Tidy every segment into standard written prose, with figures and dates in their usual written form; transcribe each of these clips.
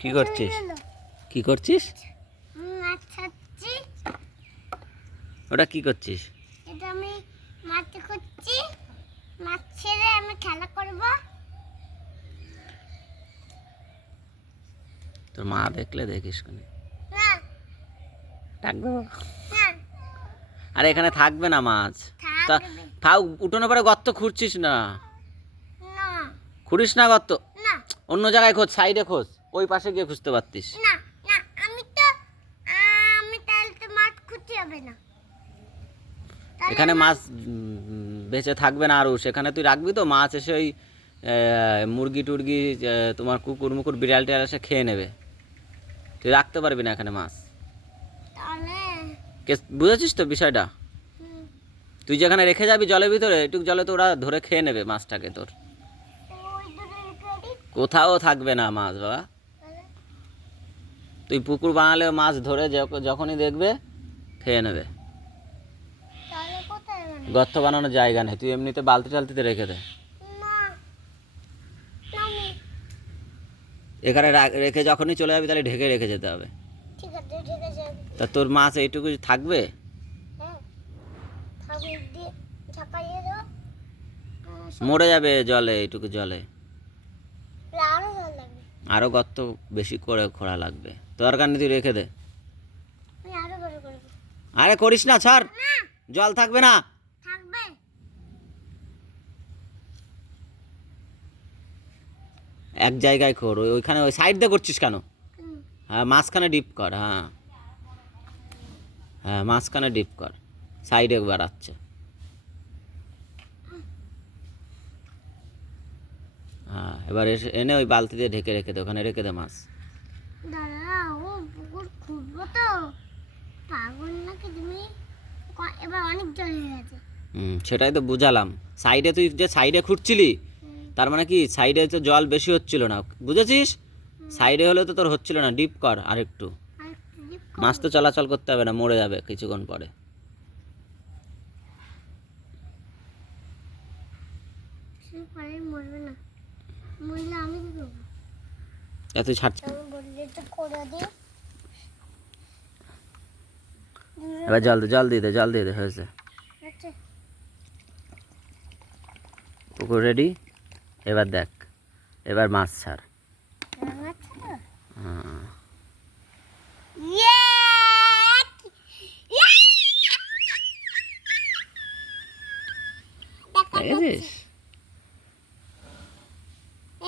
কি করছিস? কি করছিস? মাছ ছাড়ছি। ওটা কি করছিস? এটা আমি মাছ খুঁজছি। মাছ ছেড়ে আমি খেলা করব। তোর মা দেখলে দেখিস কোনে না ডাকবো। না আরে এখানে থাকবে না মাছ। তা থাকবে থাক, উঠোনে পরে গর্ত খুঁড়ছিস না? না খুঁড়িস না গর্ত, না অন্য জায়গায় খোঁজ, সাইডে খোঁজ, ওই পাশে গিয়ে খুঁজতে পারতিস। না না আমি তাহলে তো মাছ খুঁজতে হবে না। তাহলে এখানে মাছ বেঁচে থাকবে না। আরও সেখানে তুই রাখবি তো মাছ এসে ওই মুরগি টুরগি, তোমার কুকুর মুকুর বিড়াল টিড়াল এসে খেয়ে নেবে। তুই রাখতে পারবি না এখানে মাছ। তাহলে বুঝেছিস তো বিষয়টা? হুম, তুই যেখানে রেখে যাবি জলের ভিতরে, একটু জলে তো ওরা ধরে খেয়ে নেবে মাছটাকে তোর। ওই দূরে রেখে কোথাও থাকবে না মাছ বাবা। তাহলে তুই পুকুর বানালে মাছ ধরে যখনই দেখবে খেয়ে নেবে। তাহলে কোথায় মানে গর্ত বানানোর জায়গা নেই, তুই এমনিতে বালতি টালতিতে রেখে দে। না আমি এখানে রেখে যখনই চলে যাবি তাহলে ঢেকে রেখে যেতে হবে। ঠিক আছে ঠিক আছে। তা তোর মাছ এইটুকু থাকবে? হ্যাঁ খাবি দিয়ে ঝাঁকাইয়ে দাও। মরে যাবে জলে, এইটুকু জলে। আরো ভালো লাগবে। আরও গর্ত বেশি করে খোঁড়া লাগবে, দরকার নেই, তুই রেখে দে। আমি আরো বড় করবো। আরে করিস না, ছাড়, না জল থাকবে না। থাকবে। এক জায়গায় খোঁড়, ওইখানে ওই সাইড দিয়ে করছিস কেন? হুম, হ্যাঁ মাঝখানে ডিপ কর, হ্যাঁ হ্যাঁ মাঝখানে ডিপ কর, সাইডে বাড়াচ্ছে। হ্যাঁ এবার এনে ওই বালতি দিয়ে ঢেকে রেখে দে, ওখানে রেখে দে মাছ। দাদা ও পুকুর খুঁজবো তো। পাগল নাকি তুমি? এবার অনেক জল হয়ে গেছে। সেটাই তো বুঝালাম। সাইডে তুই যে সাইডে খুঁড়ছিলি, তার মানে কি সাইডে তো জল বেশি হচ্ছিল না, বুঝেছিস? সাইডে হলে তো তোর হচ্ছিল না, ডিপ কর আর একটু। আর একটু ডিপ মাছ তো চলাচল করতে হবে না, মরে যাবে কিছুক্ষণ পরে। পরে মরবে না। মরলে আমি কি করবো? তুই ছাড়ছি। আমি বললে তো করে দিই। এবার জল দিয়ে দে, জল দিয়ে দে, হয়েছে। আচ্ছা পুকুর রেডি। এবার দেখ, এবার মাছ ছাড়। আচ্ছা হ্যাঁ ইয়ে দেখেছিস?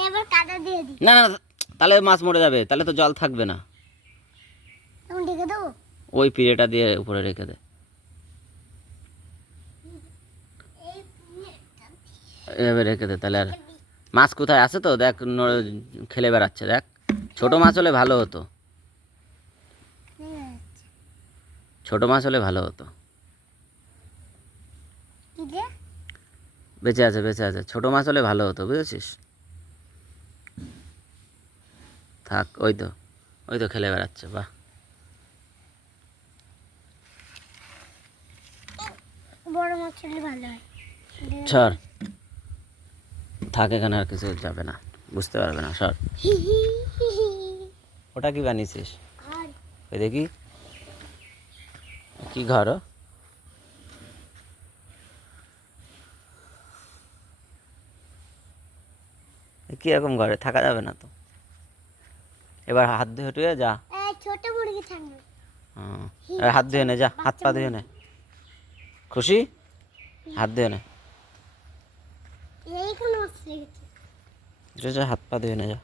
এবার কাদা দিয়ে দিই। না না, তাহলে মাছ মরে যাবে, তাহলে তো জল থাকবে না। তখন ঢেকে দেবো। ওই পিড়েটা দিয়ে উপরে রেখে দে, এই এভাবে রেখে দে, তাহলে আর মাছ কোথায় আছে তো দেখ, খেলে বেড়াচ্ছে দেখ। ছোট মাছ হলে ভালো হতো, ছোট মাছ হলে ভালো হতো। কি রে? বেঁচে আছে, বেঁচে আছে, ছোট মাছ হলে ভালো হতো, বুঝেছিস? থাক, ওই তো খেলে বেড়াচ্ছে, বাহ। বড় মাছ হলে ভালো হয়। সর, থাক, এখানে আর কিছু যাবে না, বুঝতে পারবে না, সর। ওটা কি বানিয়েছিস? আর ওই দেখি কি ঘর? কি রকম ঘরে থাকা যাবে না তো। এবার হাত ধুয়ে টুয়ে যা। ছোট মুরগি থাকবে। হুম, এবার হাত ধুয়ে নে, যা, হাত পা ধুয়ে নে। খুশি? হাত ধুয়ে নে, এইখানে মাছ লেগেছে। যা, হাত পা ধুয়ে নে, যা।